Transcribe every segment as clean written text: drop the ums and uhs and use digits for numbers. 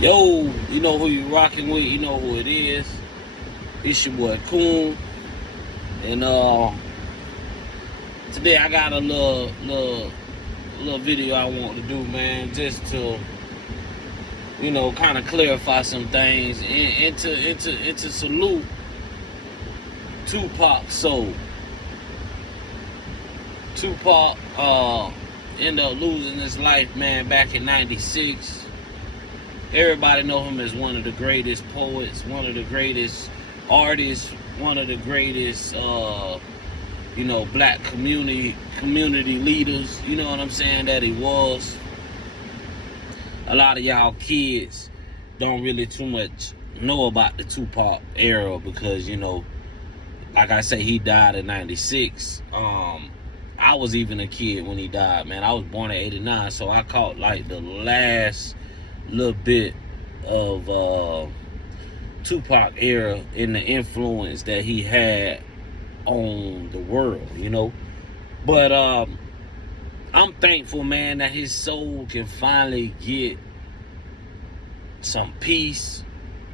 Yo, you know who you rocking with, you know who it is. It's your boy Coon. And today I got a little video I want to do, man, just to, kind of clarify some things and to salute Tupac soul. Tupac ended up losing his life, man, back in '96. Everybody know him as one of the greatest poets, one of the greatest artists, one of the greatest, black community leaders. You know what I'm saying? That he was. A lot of y'all kids don't really too much know about the Tupac era because, like I say, he died in '96. I was even a kid when he died, man. I was born in '89, so I caught like the last little bit of Tupac era and the influence that he had on the world. But I'm thankful, man, that his soul can finally get some peace.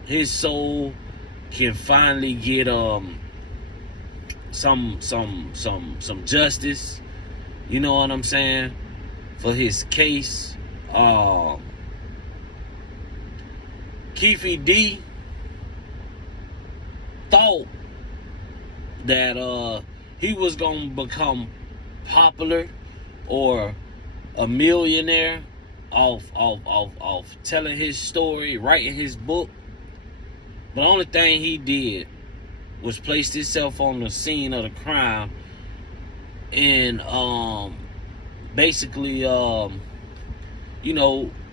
His soul can finally get some justice. You know what I'm saying? For his case. Keefe D thought that he was gonna become popular or a millionaire off telling his story, writing his book. But the only thing he did was place himself on the scene of the crime and basically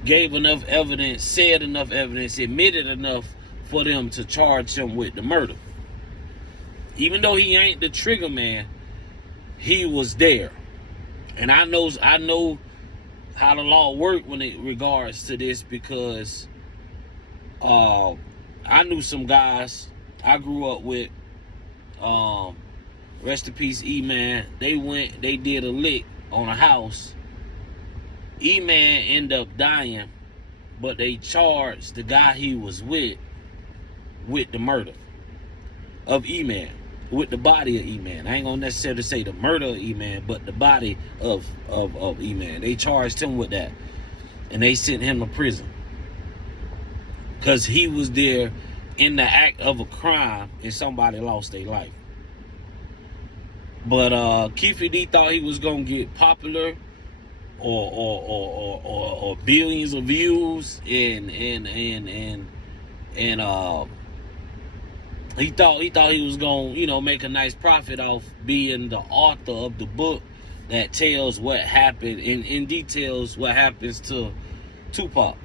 gave enough evidence, said enough evidence, admitted enough for them to charge him with the murder. Even though he ain't the trigger man, he was there. And I know how the law works when it regards to this because I knew some guys I grew up with. Rest in peace, E-Man. They did a lick on a house. E-Man ended up dying, but they charged the guy he was with the murder of E-Man, with the body of E-Man. I ain't gonna necessarily say the murder of E-Man, but the body of E-Man. They charged him with that, and they sent him to prison because he was there in the act of a crime and somebody lost their life. But Keefe D thought he was gonna get popular or billions of views and he thought he was gonna make a nice profit off being the author of the book that tells what happened and in details what happens to Tupac.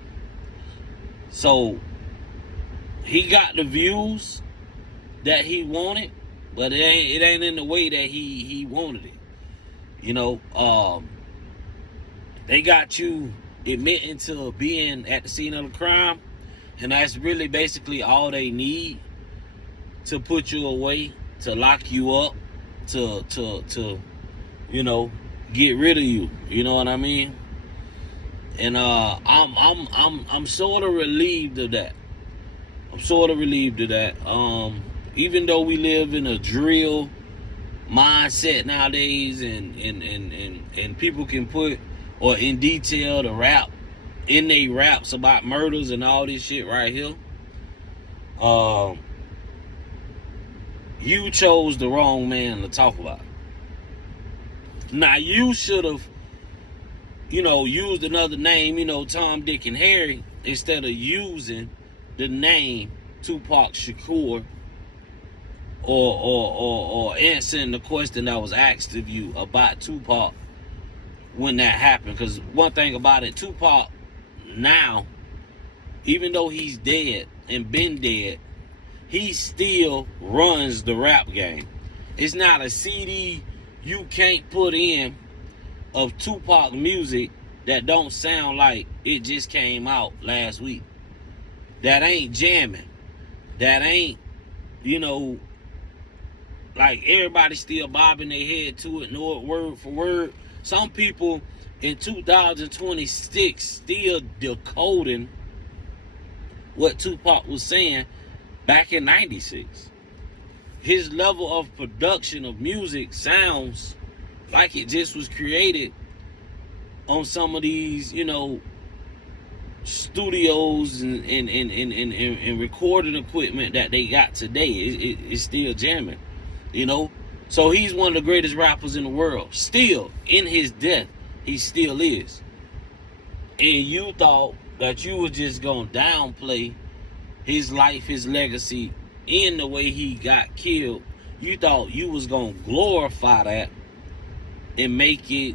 So he got the views that he wanted, but it ain't in the way that he wanted it. They got you admitting to being at the scene of the crime, and that's really basically all they need to put you away, to lock you up, to get rid of you. You know what I mean? And I'm sort of relieved of that. Even though we live in a drill mindset nowadays, and people can put or in detail the rap in they raps about murders and all this shit right here. You chose the wrong man to talk about. Now you should have, used another name, Tom, Dick, and Harry, instead of using the name Tupac Shakur or answering the question that was asked of you about Tupac when that happened. Because one thing about it, Tupac now, even though he's dead and been dead, he still runs the rap game. It's not a CD you can't put in of Tupac music that don't sound like it just came out last week. That ain't jamming. That ain't, like everybody still bobbing their head to it, know it word for word. Some people in 2026 still decoding what Tupac was saying back in 96. His level of production of music sounds like it just was created on some of these, studios and recording equipment that they got today. It's still jamming, So he's one of the greatest rappers in the world. Still, in his death, he still is. And you thought that you were just going to downplay his life, his legacy, in the way he got killed. You thought you was going to glorify that and make a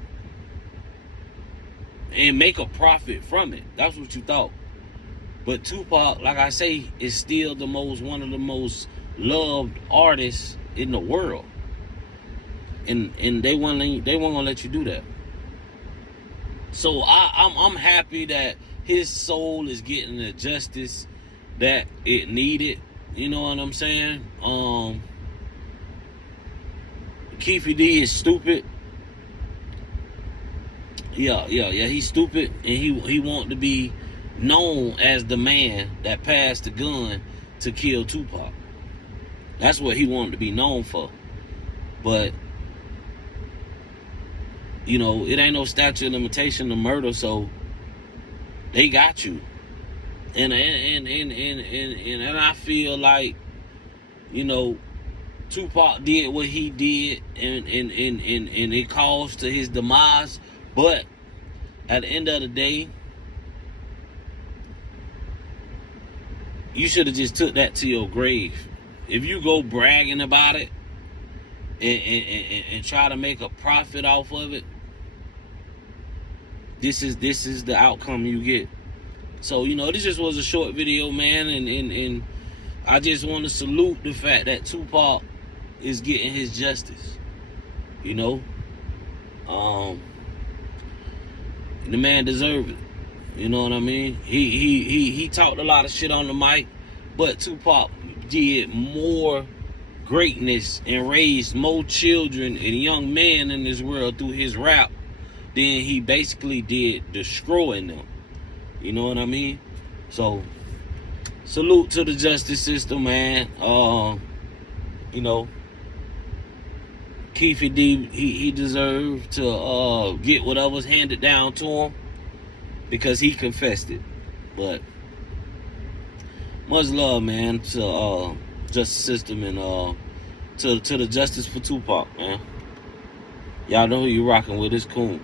profit from it. That's what you thought. But Tupac, like I say, is still one of the most loved artists in the world. And they weren't gonna let you do that. So I'm happy that his soul is getting the justice that it needed. You know what I'm saying? Keefe D is stupid. Yeah, he's stupid, and he want to be known as the man that passed the gun to kill Tupac. That's what he wanted to be known for. But it ain't no statute of limitation to murder, so they got you. And I feel like, Tupac did what he did, and it caused to his demise. But at the end of the day, you should have just took that to your grave. If you go bragging about it and try to make a profit off of it, this is the outcome you get. So, this just was a short video, man, and I just want to salute the fact that Tupac is getting his justice. The man deserved it. You know what I mean? He talked a lot of shit on the mic, but Tupac did more greatness and raised more children and young men in this world through his rap than he basically did destroying them. You know what I mean? So, salute to the justice system, man. Keefe D, he deserved to get whatever's handed down to him because he confessed it. But much love, man, to justice system and to the justice for Tupac, man. Y'all know who you rocking with. It's cool.